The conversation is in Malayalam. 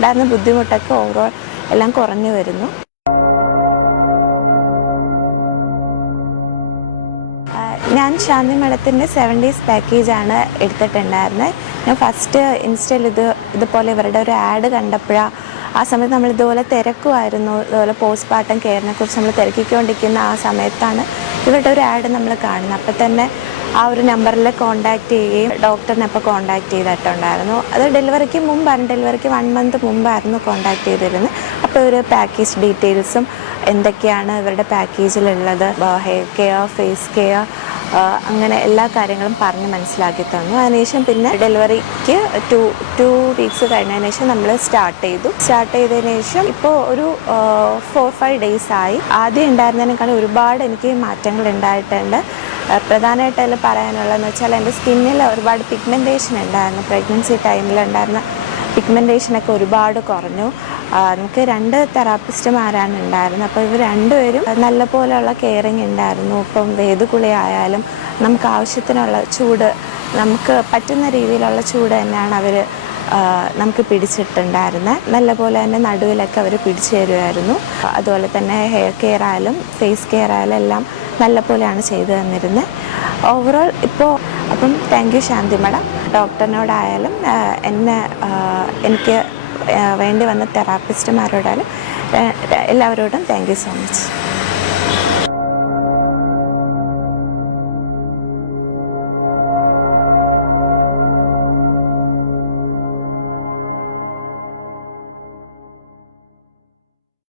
ഉണ്ടായിരുന്ന ബുദ്ധിമുട്ടൊക്കെ ഓവറോൾ എല്ലാം കുറഞ്ഞു വരുന്നു. ഞാൻ ശാന്തി മേഡത്തിന്റെ സെവൻ ഡേയ്സ് പാക്കേജാണ് എടുത്തിട്ടുണ്ടായിരുന്നത് ഞാൻ ഫസ്റ്റ് ഇൻസ്റ്റയിൽ ഇത് ഇതുപോലെ ഇവരുടെ ഒരു ആഡ് കണ്ടപ്പോഴാണ് ആ സമയത്ത് നമ്മൾ ഇതുപോലെ തിരക്കുമായിരുന്നു. ഇതുപോലെ പോസ്റ്റ് പാർട്ടം കെയറിനെ കുറിച്ച് നമ്മൾ തിരക്കിക്കൊണ്ടിരിക്കുന്ന ആ സമയത്താണ് ഇവരുടെ ഒരു ആഡ് നമ്മൾ കാണുന്നത് അപ്പം തന്നെ ആ ഒരു നമ്പറിൽ കോൺടാക്റ്റ് ചെയ്യുകയും ഡോക്ടറിനെ അപ്പോൾ കോൺടാക്റ്റ് ചെയ്തിട്ടുണ്ടായിരുന്നു. അത് ഡെലിവറിക്ക് മുമ്പായിരുന്നു ഡെലിവറിക്ക് വൺ മന്ത് മുമ്പായിരുന്നു കോൺടാക്ട് ചെയ്തിരുന്നത്. അപ്പോൾ ഒരു പാക്കേജ് ഡീറ്റെയിൽസും എന്തൊക്കെയാണ് ഇവരുടെ പാക്കേജിലുള്ളത് ഹെയർ കെയർ ഫേസ് കെയർ അങ്ങനെ എല്ലാ കാര്യങ്ങളും പറഞ്ഞ് മനസ്സിലാക്കി തന്നു. അതിനുശേഷം പിന്നെ ഡെലിവറിക്ക് ടു ടു വീക്സ് കഴിഞ്ഞതിന് ശേഷം നമ്മൾ സ്റ്റാർട്ട് ചെയ്തു. സ്റ്റാർട്ട് ചെയ്തതിന് ശേഷം ഇപ്പോൾ ഒരു ഫോർ ഫൈവ് ഡേയ്സ് ആയി. ആദ്യം ഉണ്ടായിരുന്നതിനേക്കാളും ഒരുപാട് എനിക്ക് മാറ്റങ്ങൾ ഉണ്ടായിട്ടുണ്ട്. പ്രധാനമായിട്ട് അതിൽ പറയാനുള്ളതെന്ന് വെച്ചാൽ എന്റെ സ്കിന്നിൽ ഒരുപാട് പിഗ്മെന്റേഷൻ ഉണ്ടായിരുന്നു. പ്രഗ്നൻസി ടൈമിൽ ഉണ്ടായിരുന്ന പിഗ്മെന്റേഷനൊക്കെ ഒരുപാട് കുറഞ്ഞു. നമുക്ക് രണ്ട് തെറാപ്പിസ്റ്റുമാരാണ് ഉണ്ടായിരുന്നത്. അപ്പോൾ ഇവർ രണ്ടുപേരും നല്ല പോലെയുള്ള കെയറിങ് ഉണ്ടായിരുന്നു. ഇപ്പം വേദകുളിയായാലും നമുക്ക് ആവശ്യത്തിനുള്ള ചൂട് നമുക്ക് പറ്റുന്ന രീതിയിലുള്ള ചൂട് തന്നെയാണ് അവർ നമുക്ക് പിടിച്ചിട്ടുണ്ടായിരുന്നത് നല്ല പോലെ തന്നെ നടുവിലൊക്കെ അവർ പിടിച്ചു തരുമായിരുന്നു അതുപോലെ തന്നെ ഹെയർ കെയർ ആയാലും ഫേസ് കെയർ ആയാലും എല്ലാം നല്ല പോലെയാണ് ചെയ്തു തന്നിരുന്നത്. ഓവറോൾ ഇപ്പോൾ അപ്പം താങ്ക് യു ശാന്തി മാഡം ഡോക്ടറിനോടായാലും എന്നെ എനിക്ക് വേണ്ടി വന്ന തെറാപ്പിസ്റ്റുമാരോടായാലും എല്ലാവരോടും താങ്ക് യു സോ മച്ച്